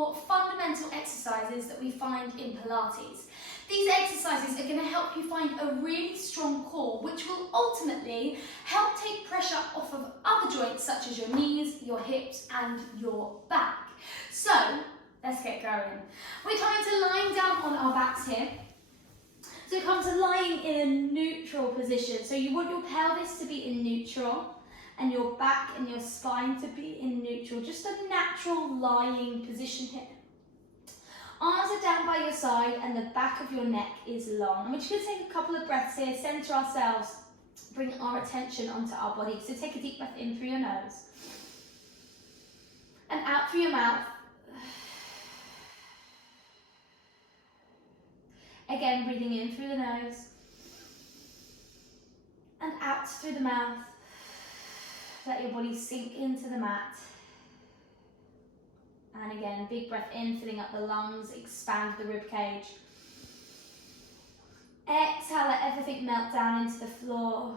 4 fundamental exercises that we find in Pilates. These exercises are going to help you find a really strong core, which will ultimately help take pressure off of other joints such as your knees, your hips and your back. So let's get going. We're trying to lie down on our backs here. So come to lying in a neutral position. So you want your pelvis to be in neutral and your back and your spine to be in neutral. Just a natural lying position here. Arms are down by your side and the back of your neck is long. And we're just going to take a couple of breaths here, centre ourselves, bring our attention onto our body. So take a deep breath in through your nose and out through your mouth. Again, breathing in through the nose and out through the mouth. Let your body sink into the mat. And again, big breath in, filling up the lungs, expand the rib cage. Exhale, let everything melt down into the floor.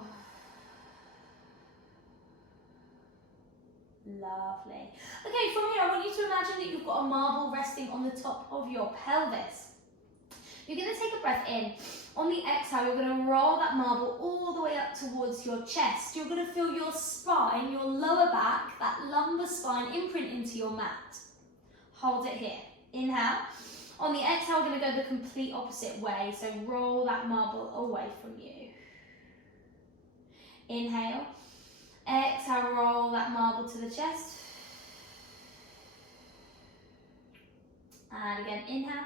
Lovely. Okay, from here, I want you to imagine that you've got a marble resting on the top of your pelvis. You're going to take a breath in. On the exhale, you're going to roll that marble all the way up towards your chest. You're going to feel your spine, your lower back, that lumbar spine imprint into your mat. Hold it here. Inhale. On the exhale, we're going to go the complete opposite way. So roll that marble away from you. Inhale. Exhale, roll that marble to the chest. And again, inhale.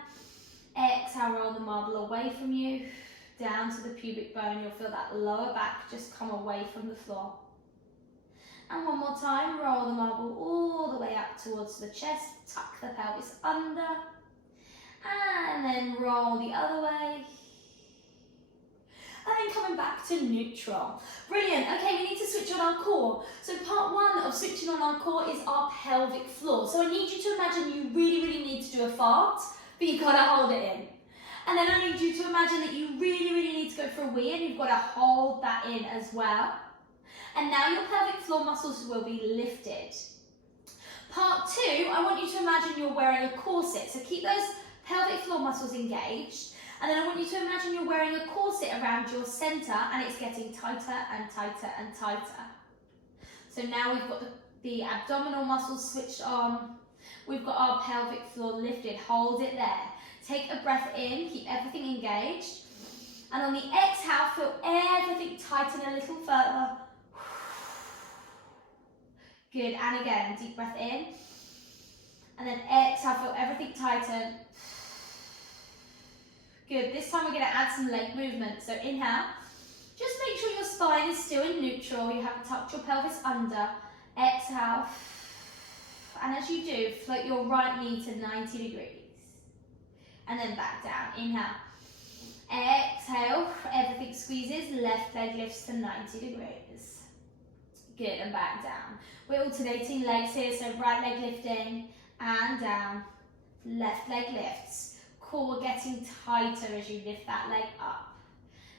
Exhale, roll the marble away from you, down to the pubic bone. You'll feel that lower back just come away from the floor. And one more time, roll the marble all the way up towards the chest, tuck the pelvis under, and then roll the other way. And then coming back to neutral. Brilliant. Okay, we need to switch on our core. So part 1 of switching on our core is our pelvic floor. So I need you to imagine you really need to do a fart, but you've got to hold it in. And then I need you to imagine that you really need to go for a wee and you've got to hold that in as well. And now your pelvic floor muscles will be lifted. Part 2, I want you to imagine you're wearing a corset. So keep those pelvic floor muscles engaged. And then I want you to imagine you're wearing a corset around your centre and it's getting tighter and tighter and tighter. So now we've got the abdominal muscles switched on. We've got our pelvic floor lifted. Hold it there. Take a breath in, keep everything engaged. And on the exhale, feel everything tighten a little further. Good, and again, deep breath in. And then exhale, feel everything tighten. Good, this time we're going to add some leg movement. So inhale, just make sure your spine is still in neutral. You haven't tucked your pelvis under. Exhale. And as you do, float your right knee to 90 degrees. And then back down. Inhale. Exhale. Everything squeezes. Left leg lifts to 90 degrees. Good. And back down. We're alternating legs here. So right leg lifting and down. Left leg lifts. Core getting tighter as you lift that leg up.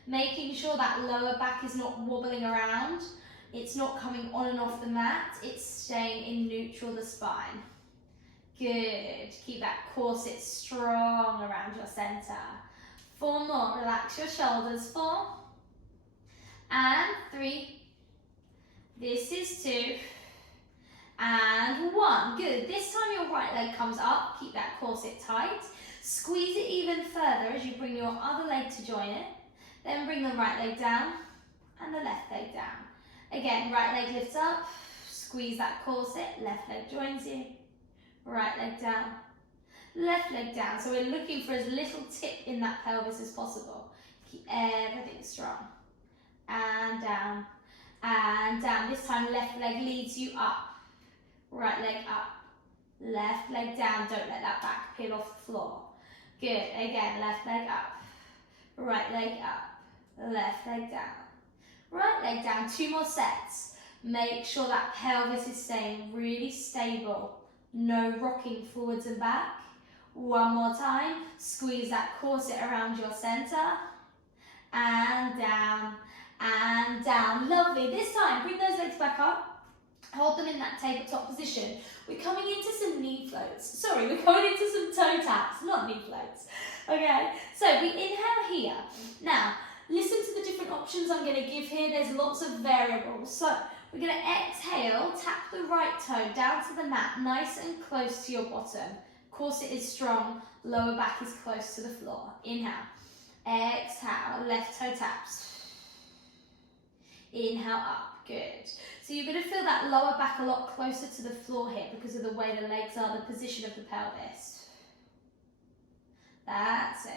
Making sure that lower back is not wobbling around. It's not coming on and off the mat, it's staying in neutral, the spine. Good, keep that corset strong around your centre. 4 more, relax your shoulders, 4. And 3. This is 2. And 1, good. This time your right leg comes up, keep that corset tight. Squeeze it even further as you bring your other leg to join it. Then bring the right leg down and the left leg down. Again, right leg lifts up, squeeze that corset, left leg joins you, right leg down, left leg down. So we're looking for as little tip in that pelvis as possible. Keep everything strong. And down, and down. This time left leg leads you up, right leg up, left leg down. Don't let that back peel off the floor. Good, again, left leg up, right leg up, left leg down. Right leg down, 2 more sets. Make sure that pelvis is staying really stable. No rocking forwards and back. 1 more time. Squeeze that corset around your centre. And down, and down. Lovely. This time, bring those legs back up. Hold them in that tabletop position. We're coming into some knee floats. Sorry, we're coming into some toe taps, not knee floats. Okay, so we inhale here. Now, listen to the different options I'm going to give here. There's lots of variables. So we're going to exhale, tap the right toe down to the mat, nice and close to your bottom. Of course it is strong, lower back is close to the floor. Inhale, exhale, left toe taps. Inhale up, good. So you're going to feel that lower back a lot closer to the floor here because of the way the legs are, the position of the pelvis. That's it.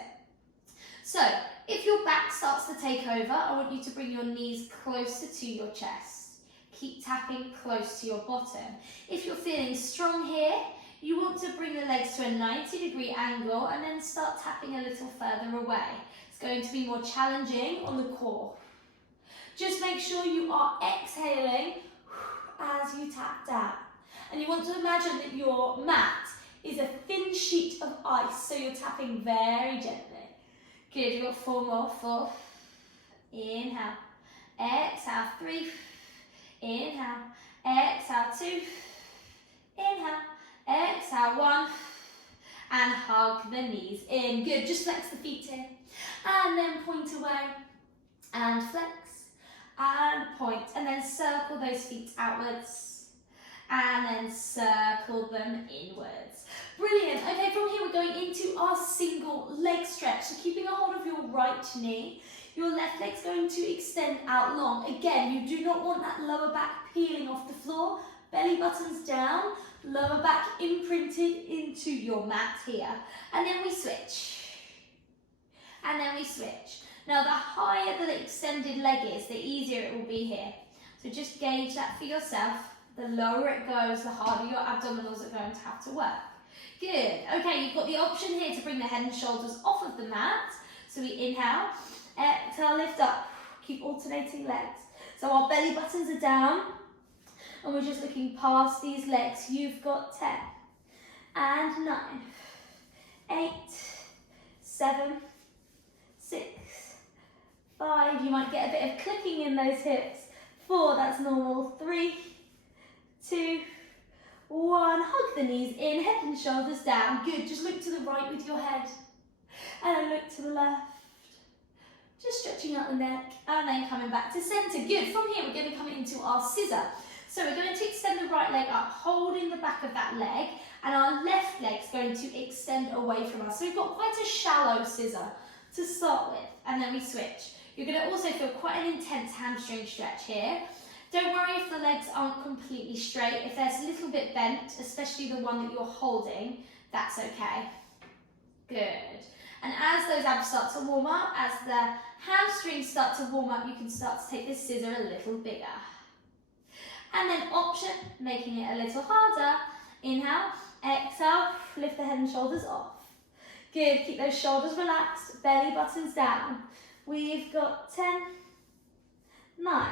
So, if your back starts to take over, I want you to bring your knees closer to your chest. Keep tapping close to your bottom. If you're feeling strong here, you want to bring the legs to a 90-degree angle and then start tapping a little further away. It's going to be more challenging on the core. Just make sure you are exhaling as you tap down. And you want to imagine that your mat is a thin sheet of ice, so you're tapping very gently. Good, you've got 4 more. 4. Inhale. Exhale. 3. Inhale. Exhale. 2. Inhale. Exhale. 1. And hug the knees in. Good, just flex the feet in. And then point away. And flex. And point. And then circle those feet outwards. And then circle them inwards. Brilliant. Okay, from here we're going into our single leg stretch. So keeping a hold of your right knee, your left leg's going to extend out long. Again, you do not want that lower back peeling off the floor. Belly buttons down, lower back imprinted into your mat here. And then we switch. And then we switch. Now the higher the extended leg is, the easier it will be here. So just gauge that for yourself. The lower it goes, the harder your abdominals are going to have to work. Good. Okay, you've got the option here to bring the head and shoulders off of the mat. So we inhale, exhale, lift up. Keep alternating legs. So our belly buttons are down and we're just looking past these legs. You've got 10 and 9, 8, 7, 6, 5. You might get a bit of clicking in those hips. 4, that's normal. 3, 2, 1. Hug the knees in, head and shoulders down. Good, just look to the right with your head. And then look to the left. Just stretching out the neck and then coming back to centre. Good, from here we're going to come into our scissor. So we're going to extend the right leg up, holding the back of that leg, and our left leg's going to extend away from us. So we've got quite a shallow scissor to start with, and then we switch. You're going to also feel quite an intense hamstring stretch here. Don't worry if the legs aren't completely straight. If there's a little bit bent, especially the one that you're holding, that's okay. Good. And as those abs start to warm up, as the hamstrings start to warm up, you can start to take this scissor a little bigger. And then option, making it a little harder. Inhale, exhale, lift the head and shoulders off. Good, keep those shoulders relaxed, belly buttons down. We've got 10, 9,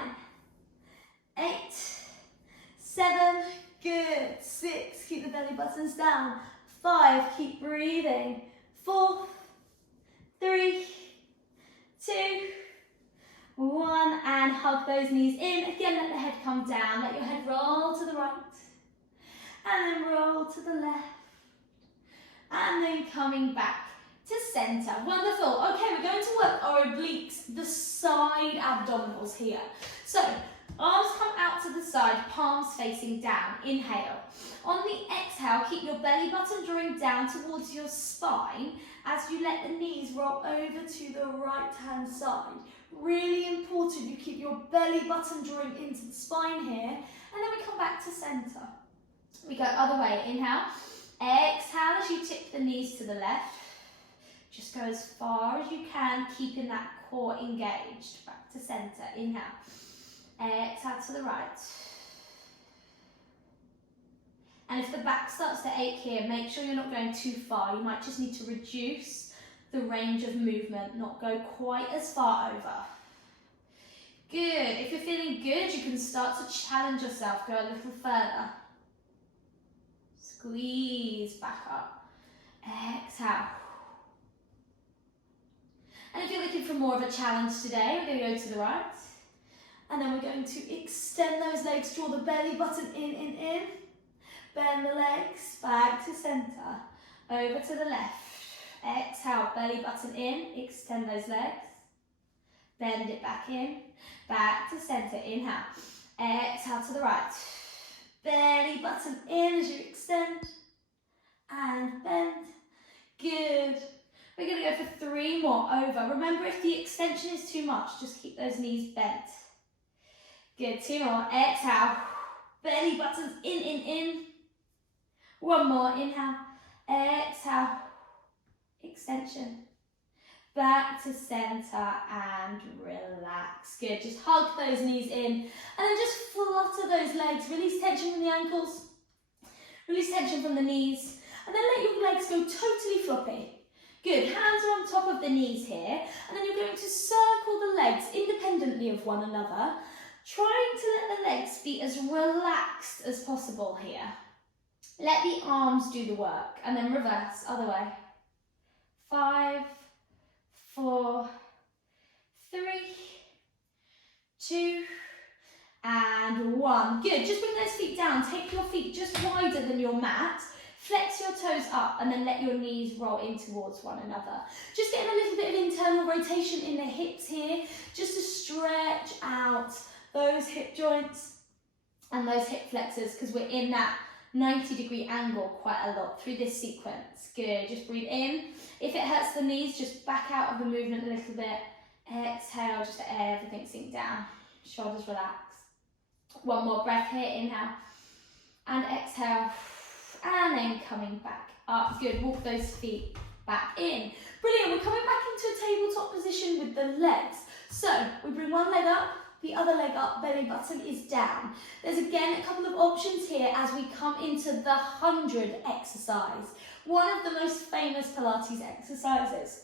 8, 7, good, 6, keep the belly buttons down. 5, keep breathing. 4, 3, 2, 1, and hug those knees in. Again, let the head come down. Let your head roll to the right. And then roll to the left. And then coming back to centre. Wonderful. Okay, we're going to work our obliques, the side abdominals here. So, arms come out to the side, palms facing down. Inhale. On the exhale, keep your belly button drawing down towards your spine as you let the knees roll over to the right-hand side. Really important you keep your belly button drawing into the spine here, and then we come back to centre. We go other way. Inhale. Exhale as you tip the knees to the left. Just go as far as you can, keeping that core engaged. Back to centre. Inhale. Exhale to the right. And if the back starts to ache here, make sure you're not going too far. You might just need to reduce the range of movement, not go quite as far over. Good. If you're feeling good, you can start to challenge yourself. Go a little further. Squeeze back up. Exhale. And if you're looking for more of a challenge today, we're going to go to the right. And then we're going to extend those legs, draw the belly button in. Bend the legs, back to center, over to the left. Exhale, belly button in, extend those legs. Bend it back in, back to center, inhale. Exhale to the right. Belly button in as you extend and bend. Good. We're going to go for 3 more over. Remember, if the extension is too much, just keep those knees bent. Good, 2 more. Exhale. Belly buttons in. 1 more. Inhale. Exhale. Extension. Back to center and relax. Good. Just hug those knees in and then just flutter those legs. Release tension from the ankles. Release tension from the knees. And then let your legs go totally floppy. Good. Hands are on top of the knees here. And then you're going to circle the legs independently of one another, trying to let the legs be as relaxed as possible here. Let the arms do the work and then reverse, other way. 5, 4, 3, 2, and 1. Good, just bring those feet down. Take your feet just wider than your mat. Flex your toes up and then let your knees roll in towards one another. Just getting a little bit of internal rotation in the hips here, just to stretch out those hip joints and those hip flexors, because we're in that 90-degree angle quite a lot through this sequence. Good, just breathe in. If it hurts the knees, just back out of the movement a little bit. Exhale, just let everything sink down. Shoulders relax. 1 more breath here, inhale. And exhale. And then coming back up. Good, walk those feet back in. Brilliant, we're coming back into a tabletop position with the legs. So, we bring one leg up, the other leg up, belly button is down. There's again a couple of options here as we come into the 100 exercise. One of the most famous Pilates exercises.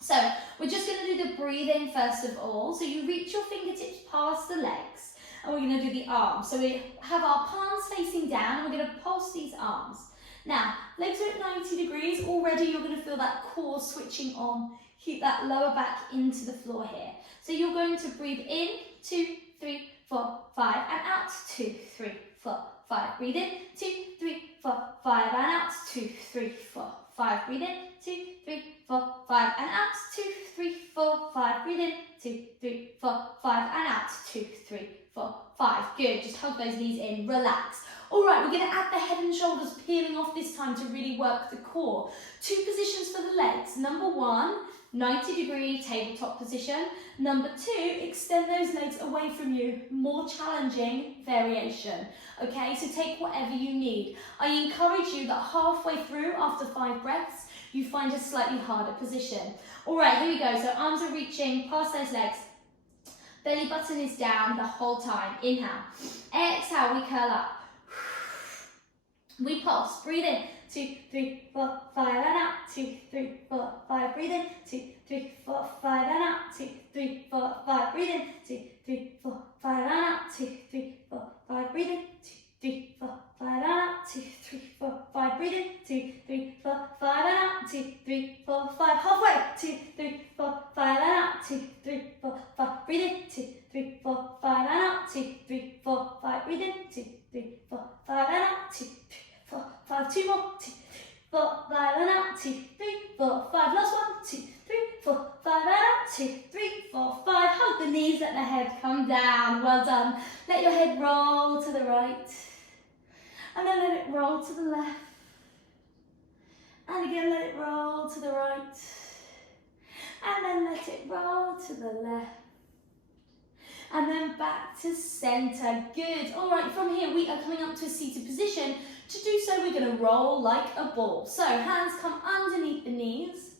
So we're just going to do the breathing first of all. So you reach your fingertips past the legs and we're going to do the arms. So we have our palms facing down and we're going to pulse these arms. Now, legs are at 90 degrees. Already you're going to feel that core switching on. Keep that lower back into the floor here. So you're going to breathe in, 2, 3, 4, 5, and out, 2, 3, 4, 5. Breathe in, 2, 3, 4, 5, and out, 2, 3, 4, 5. Breathe in, 2, 3, 4, 5, and out, 2, 3, 4, 5. Breathe in, 2, 3, 4, 5, and out, 2, 3, 4, 5. Good, just hug those knees in, relax. All right, we're going to add the head and shoulders peeling off this time to really work the core. 2 positions for the legs. Number 1, 90-degree tabletop position. Number 2, extend those legs away from you. More challenging variation. Okay, so take whatever you need. I encourage you that halfway through, after 5 breaths, you find a slightly harder position. All right, here we go. So arms are reaching past those legs. Belly button is down the whole time. Inhale. Exhale, we curl up. We pulse. Breathe in. 2, 3, 4, 5, and out. 2, 3, 4, 5. Breathe in. 2, 3, 4, 5, and out. 2, 3, 4, 5. Breathe in. 2, 3, 4, 5, and out. 2, 3, 4, 5. Breathe in. 2, 3, 4, 5, and out. 2, 3, 4, 5. Breathe in. 2, 3, 4, 5, and out. 2, 3, 4, 5. Halfway. 2, 3, 4, 5, and out. 2, 3, 4, 5. Breathe in. 2, 3, 4, 5, and out. 2, 3, 4, 5. Breathe in. 2, 3, 4, 5, and out. 2, 3, 4, 5. 2 more. 2, 4, 5, and out. 2, 3, 4, 5. Last one. 2, 3, 4, 5, and out. 2, 3, 4, 5. Hug the knees, let the head come down. Well done. Let your head roll to the right. And then let it roll to the left. And again, let it roll to the right. And then let it roll to the left. And then back to center. Good. All right, from here, we are coming up to a seated position. To do so, we're going to roll like a ball. So hands come underneath the knees.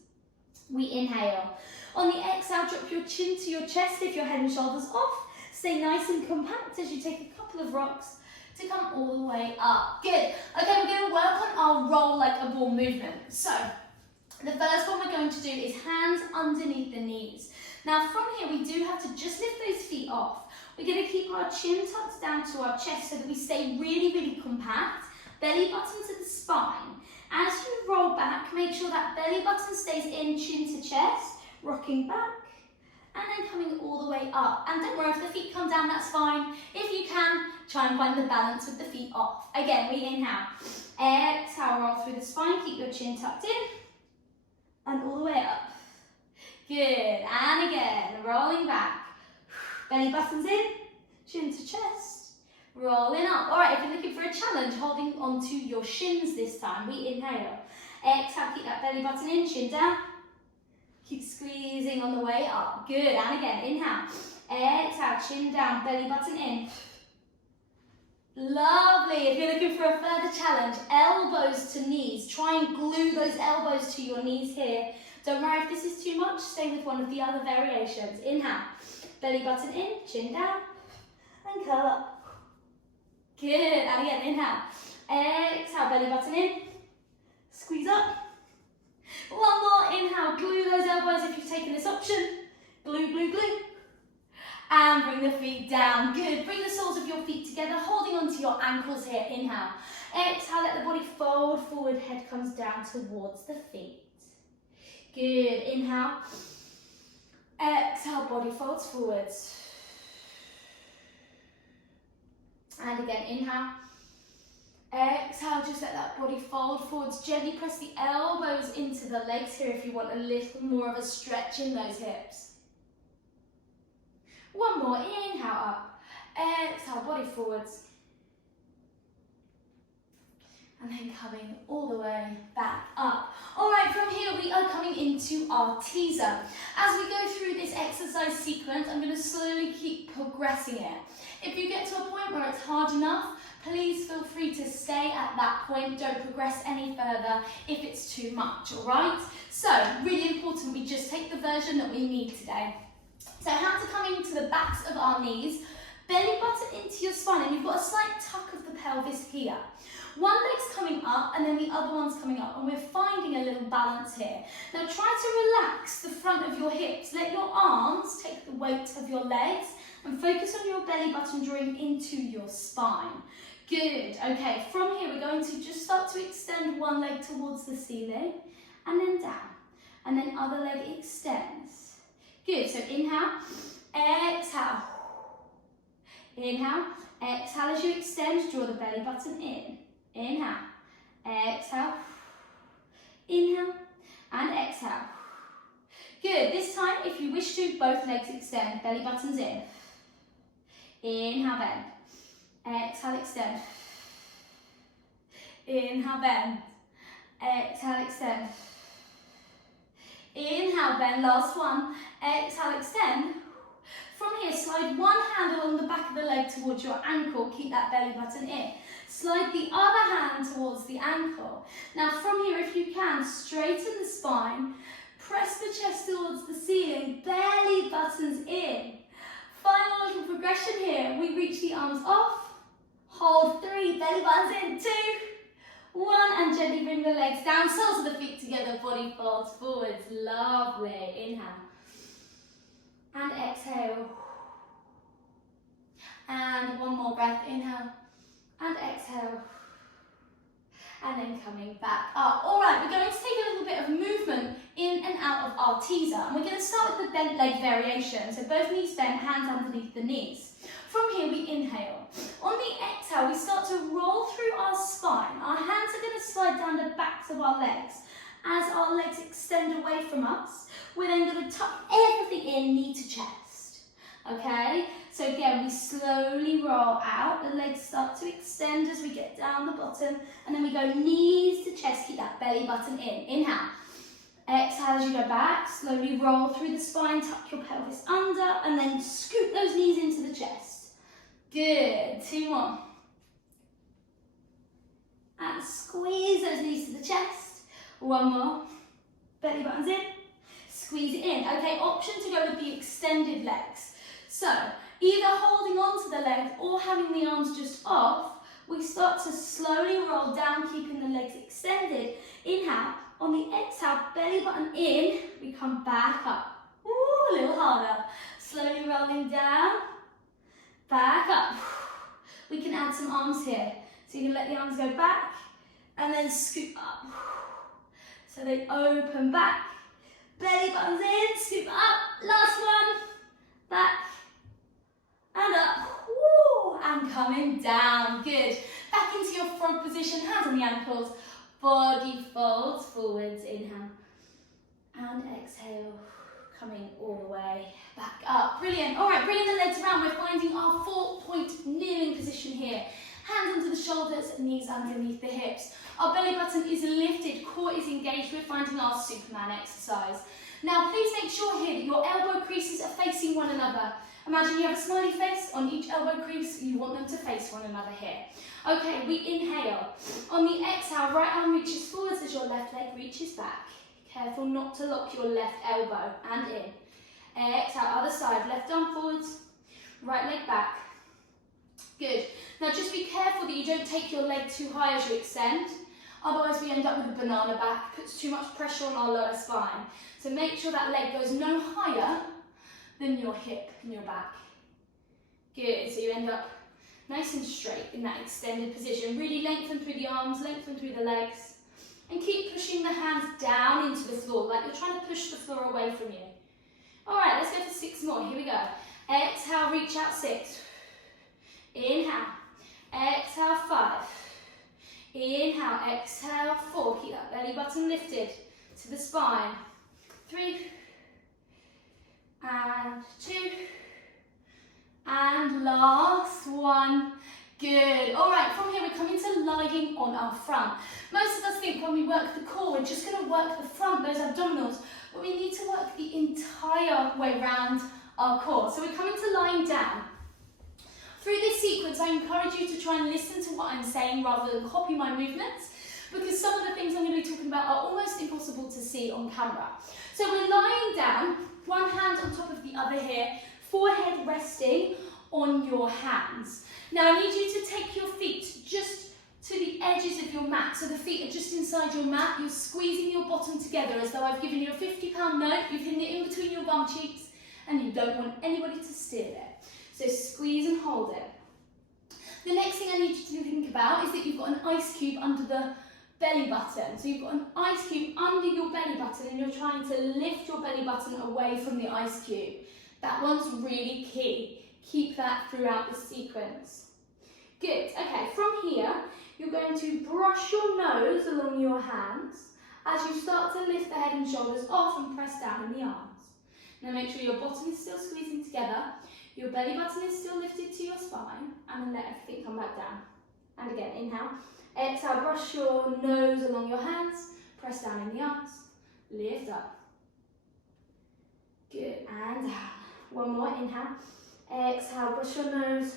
We inhale. On the exhale, drop your chin to your chest, lift your head and shoulders off. Stay nice and compact as you take a couple of rocks to come all the way up. Good. Okay, we're going to work on our roll like a ball movement. So the first one we're going to do is hands underneath the knees. Now from here, we do have to just lift those feet off. We're going to keep our chin tucked down to our chest so that we stay really, really compact. Belly button to the spine. As you roll back, make sure that belly button stays in, chin to chest, rocking back and then coming all the way up. And don't worry, if the feet come down, that's fine. If you can, try and find the balance with the feet off. Again, we inhale. Exhale, roll through the spine, keep your chin tucked in, and all the way up. Good, and again, rolling back. Belly buttons in, chin to chest, rolling up. All right, if you're looking for a challenge, holding onto your shins this time, we inhale. Exhale, keep that belly button in, chin down. Keep squeezing on the way up. Good, and again, inhale. Exhale, chin down, belly button in. Lovely. If you're looking for a further challenge, elbows to knees. Try and glue those elbows to your knees here. Don't worry if this is too much, stay with one of the other variations. Inhale, belly button in, chin down, and curl up. Good, and again, inhale. Exhale, belly button in, squeeze up. One more, inhale, glue those elbows if you've taken this option. Glue, glue, glue. And bring the feet down. Good, bring the soles of your feet together, holding onto your ankles here. Inhale. Exhale, let the body fold forward, head comes down towards the feet. Good, inhale. Exhale, body folds forwards. And again, inhale. Exhale, just let that body fold forwards. Gently press the elbows into the legs here if you want a little more of a stretch in those hips. One more, inhale up. Exhale, body forwards. And then coming all the way back up. All right, from here we are coming into our teaser. As we go through this exercise sequence, I'm going to slowly keep progressing it. If you get to a point where it's hard enough, please feel free to stay at that point. Don't progress any further if it's too much, all right? So, really important, we just take the version that we need today. So hands are coming into the backs of our knees, belly button into your spine, and you've got a slight tuck of the pelvis here. One leg's coming up and then the other one's coming up, and we're finding a little balance here. Now try to relax the front of your hips. Let your arms take the weight of your legs and focus on your belly button drawing into your spine. Good, okay, from here we're going to just start to extend one leg towards the ceiling and then down, and then other leg extends. Good, so inhale, exhale. Inhale, exhale as you extend, draw the belly button in. Inhale, exhale, inhale, and exhale. Good, this time if you wish to, both legs extend, belly buttons in. Inhale, bend. Exhale, extend. Inhale, bend. Exhale, extend. Inhale, bend, last one. Exhale, extend. From here, slide one hand along the back of the leg towards your ankle. Keep that belly button in. Slide the other hand towards the ankle. Now from here, if you can, straighten the spine. Press the chest towards the ceiling. Belly buttons in. Final little progression here. We reach the arms off. Hold 3, belly buttons in. 2, 1, and gently bring the legs down. Soles of the feet together, body folds forwards. Lovely. Inhale. And exhale. And one more breath. Inhale. And exhale. And then coming back up. All right, we're going to take a little bit of movement in and out of our teaser. And we're going to start with the bent leg variation. So both knees bent, hands underneath the knees. From here, we inhale. On the exhale, we start to roll through our spine. Our hands are going to slide down the backs of our legs. As our legs extend away from us, we're then going to tuck everything in, knee to chest. Okay? So again, we slowly roll out. The legs start to extend as we get down the bottom. And then we go knees to chest. Keep that belly button in. Inhale. Exhale as you go back. Slowly roll through the spine. Tuck your pelvis under. And then scoop those knees into the chest. Good. 2 more. And squeeze those knees to the chest. 1 more. Belly buttons in. Squeeze it in. Okay, option to go with the extended legs. So, either holding on to the legs or having the arms just off, we start to slowly roll down, keeping the legs extended. Inhale. On the exhale, belly button in, we come back up. Ooh, a little harder. Slowly rolling down, back up. We can add some arms here. So you can let the arms go back and then scoop up. So they open back, belly buttons in, scoop up, last one, back, and up, woo, and coming down, good. Back into your front position, hands on the ankles, body folds forwards, inhale, and exhale, coming all the way back up, brilliant. All right, bringing the legs around, we're finding our 4-point kneeling position here. Hands under the shoulders, knees underneath the hips. Our belly button is lifted, core is engaged. We're finding our Superman exercise. Now, please make sure here that your elbow creases are facing one another. Imagine you have a smiley face on each elbow crease. You want them to face one another here. Okay, we inhale. On the exhale, right arm reaches forwards as your left leg reaches back. Careful not to lock your left elbow, and in. Exhale, other side, left arm forwards, right leg back. Good. Now just be careful that you don't take your leg too high as you extend. Otherwise we end up with a banana back, puts too much pressure on our lower spine. So make sure that leg goes no higher than your hip and your back. Good, so you end up nice and straight in that extended position. Really lengthen through the arms, lengthen through the legs. And keep pushing the hands down into the floor, like you're trying to push the floor away from you. All right, let's go for 6 more, here we go. Exhale, reach out 6. Inhale, exhale 5. Inhale, exhale 4. Keep that belly button lifted to the spine. 3, and 2, and last 1. Good. All right, from here we're coming to lying on our front. Most of us think when we work the core, we're just going to work the front, those abdominals, but we need to work the entire way round our core. So we're coming to lying down. Through this sequence, I encourage you to try and listen to what I'm saying rather than copy my movements, because some of the things I'm going to be talking about are almost impossible to see on camera. So we're lying down, one hand on top of the other here, forehead resting on your hands. Now I need you to take your feet just to the edges of your mat, so the feet are just inside your mat. You're squeezing your bottom together as though I've given you a £50 note, you've hidden it in between your bum cheeks, and you don't want anybody to steal it. So squeeze and hold it. The next thing I need you to think about is that you've got an ice cube under the belly button. So you've got an ice cube under your belly button and you're trying to lift your belly button away from the ice cube. That one's really key. Keep that throughout the sequence. Good. Okay, from here, you're going to brush your nose along your hands as you start to lift the head and shoulders off and press down in the arms. Now make sure your bottom is still squeezing together. Your belly button is still lifted to your spine, and then let everything come back down. And again, inhale. Exhale, brush your nose along your hands, press down in the arms, lift up. Good, and down. One more, inhale. Exhale, brush your nose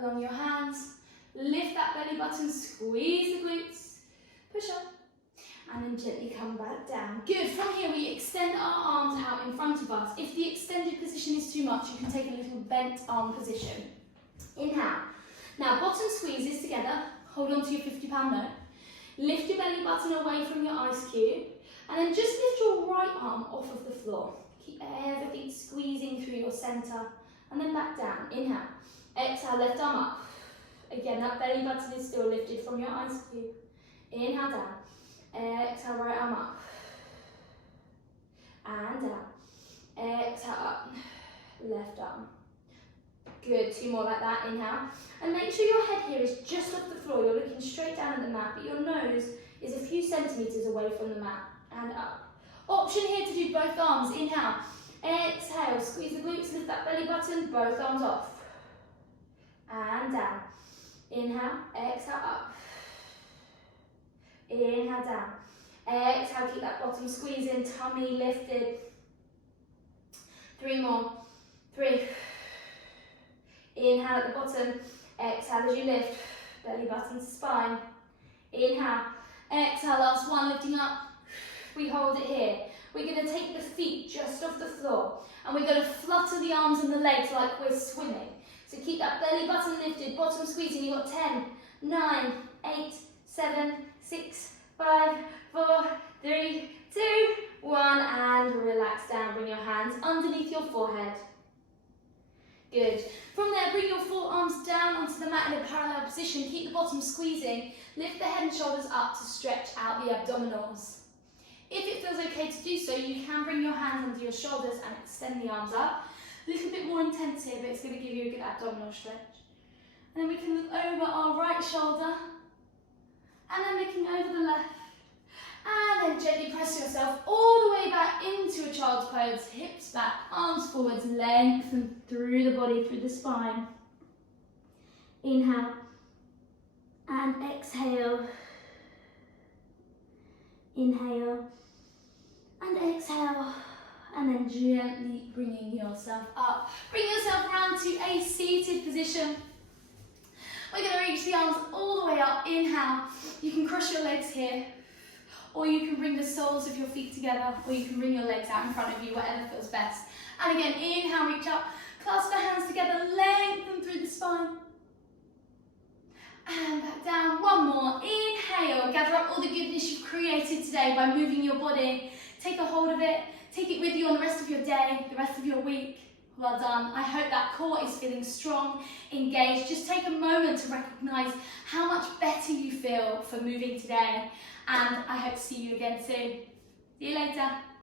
along your hands, lift that belly button, squeeze the glutes, push up, and then gently come back down. Good. From here we extend our arms out in front of us. If the extended position is too much, you can take a little bent arm position. Inhale. Now bottom squeezes together, hold on to your £50 note. Lift your belly button away from your ice cube, and then just lift your right arm off of the floor. Keep everything squeezing through your centre, and then back down. Inhale. Exhale, left arm up. Again, that belly button is still lifted from your ice cube. Inhale, down. Exhale, right arm up. And down. Exhale, up. Left arm. Good, 2 more like that. Inhale. And make sure your head here is just off the floor. You're looking straight down at the mat, but your nose is a few centimetres away from the mat. And up. Option here to do both arms. Inhale. Exhale, squeeze the glutes, lift that belly button, both arms off. And down. Inhale, exhale, up. Inhale, down. Exhale, keep that bottom squeezing, tummy lifted. 3 more. 3. Inhale at the bottom. Exhale as you lift. Belly button to spine. Inhale. Exhale, last one, lifting up. We hold it here. We're going to take the feet just off the floor and we're going to flutter the arms and the legs like we're swimming. So keep that belly button lifted, bottom squeezing. You've got 10, 9, 8, 7, 6, 5, 4, 3, 2, 1, and relax down. Bring your hands underneath your forehead. Good. From there, bring your forearms down onto the mat in a parallel position. Keep the bottom squeezing. Lift the head and shoulders up to stretch out the abdominals. If it feels okay to do so, you can bring your hands under your shoulders and extend the arms up. A little bit more intense here, but it's going to give you a good abdominal stretch. And then we can look over our right shoulder, and then looking over the left. And then gently press yourself all the way back into a child's pose, hips back, arms forwards, lengthen through the body, through the spine. Inhale and exhale. Inhale and exhale. And then gently bringing yourself up. Bring yourself around to a seated position. We're going to reach the arms all the way up. Inhale. You can cross your legs here, or you can bring the soles of your feet together, or you can bring your legs out in front of you, whatever feels best. And again, inhale, reach up, clasp the hands together, lengthen through the spine. And back down, one more. Inhale, gather up all the goodness you've created today by moving your body. Take a hold of it, take it with you on the rest of your day, the rest of your week. Well done. I hope that core is feeling strong, engaged. Just take a moment to recognise how much better you feel for moving today. And I hope to see you again soon. See you later.